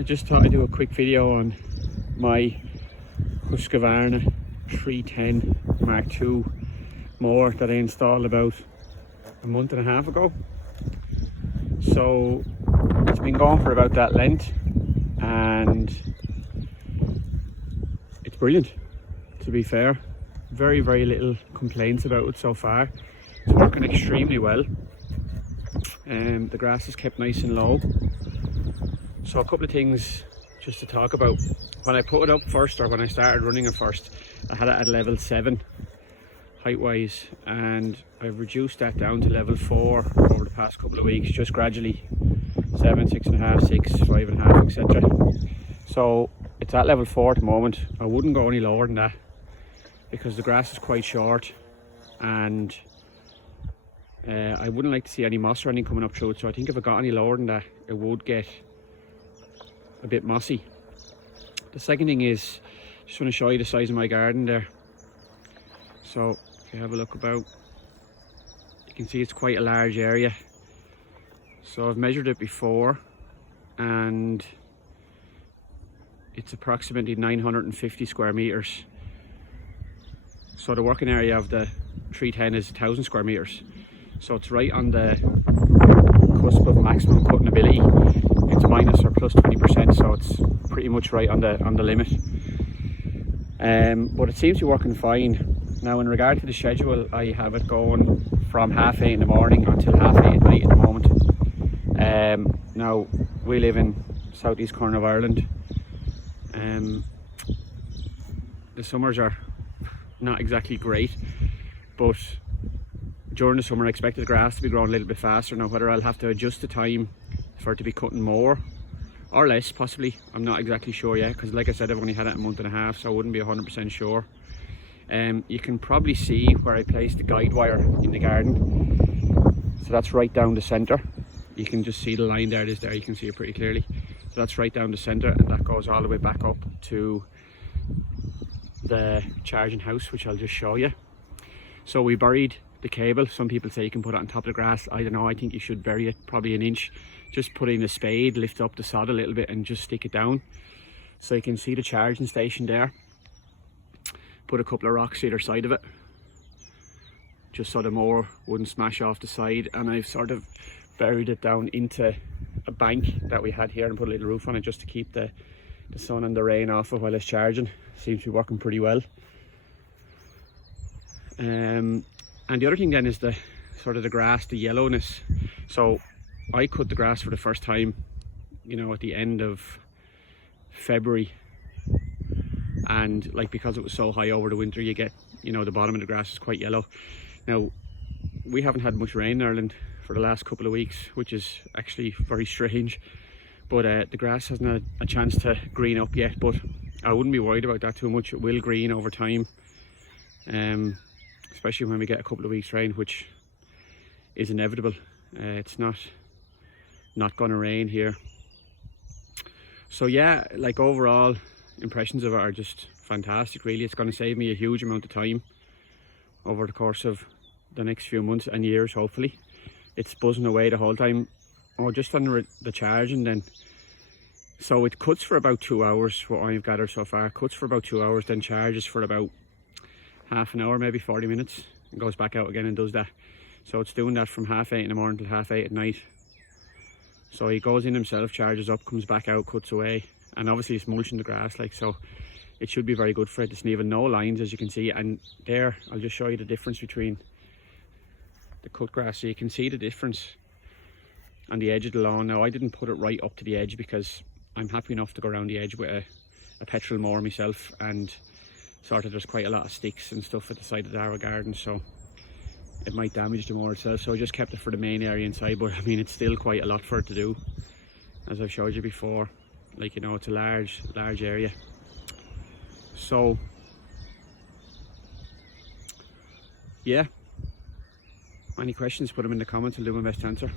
I just thought I'd do a quick video on my Husqvarna 310 Mark II mower that I installed about a month and a half ago. So it's been going for about that length and it's brilliant, to be fair. Very little complaints about it so far. It's working extremely well. The grass is kept nice and low. So a couple of things just to talk about. When I put it up first, or when I started running it first, I had it at level 7 height wise, and I've reduced that down to level 4 over the past couple of weeks, just gradually. 7, 6.5, 6, 5.5, etc. So it's at level 4 at the moment. I wouldn't go any lower than that because the grass is quite short, and I wouldn't like to see any moss or anything coming up through it. So I think if I got any lower than that, it would get a bit mossy. The second thing is, just want to show you the size of my garden there. So if you have a look about, you can see it's quite a large area. So I've measured it before and it's approximately 950 square meters. So the working area of the 310 is 1,000 square meters. So it's right on the cusp of maximum cutting ability. It's minus or plus 20%, so it's pretty much right on the limit. But it seems to be working fine. Now in regard to the schedule, I have it going from 8:30 in the morning until 8:30 at night at the moment. Now we live in southeast corner of Ireland. The summers are not exactly great, but during the summer I expect the grass to be growing a little bit faster. Now whether I'll have to adjust the time for it to be cutting more or less, possibly, I'm not exactly sure yet, because like I said, I've only had it a month and a half, so I wouldn't be 100% sure. You can probably see where I placed the guide wire in the garden. So that's right down the centre. You can just see the line there, it is there, you can see it pretty clearly. So that's right down the centre, and that goes all the way back up to the charging house, which I'll just show you. So we buried the cable. Some people say you can put it on top of the grass. I don't know, I think you should bury it probably an inch. Just put in a spade, lift up the sod a little bit and just stick it down. So you can see the charging station there. Put a couple of rocks either side of it, just so the mower wouldn't smash off the side. And I've sort of buried it down into a bank that we had here and put a little roof on it just to keep the sun and the rain off it while it's charging. Seems to be working pretty well. And the other thing then is the sort of the grass, the yellowness. So I cut the grass for the first time, you know, at the end of February, and like, because it was so high over the winter, you get, you know, the bottom of the grass is quite yellow. Now we haven't had much rain in Ireland for the last couple of weeks, which is actually very strange, but the grass hasn't had a chance to green up yet, but I wouldn't be worried about that too much. It will green over time, especially when we get a couple of weeks rain, which is inevitable. It's not going to rain here. So yeah, like, overall impressions of it are just fantastic really. It's going to save me a huge amount of time over the course of the next few months and years, hopefully. It's buzzing away the whole time. Oh, just on the charging then, so it cuts for about 2 hours, what I've gathered so far. Cuts for about 2 hours, then charges for about half an hour, maybe 40 minutes, and goes back out again and does that. So it's doing that from 8:30 in the morning till 8:30 at night. So he goes in himself, charges up, comes back out, cuts away, and obviously it's mulching the grass, like, so it should be very good for it. There's even no lines, as you can see. And there, I'll just show you the difference between the cut grass, so you can see the difference on the edge of the lawn. Now I didn't put it right up to the edge because I'm happy enough to go around the edge with a petrol mower myself, and sort of there's quite a lot of sticks and stuff at the side of our garden, so it might damage the mower itself. So I just kept it for the main area inside, but I mean, it's still quite a lot for it to do, as I've showed you before. Like, you know, it's a large area. So yeah, any questions, put them in the comments, I'll do my best to answer.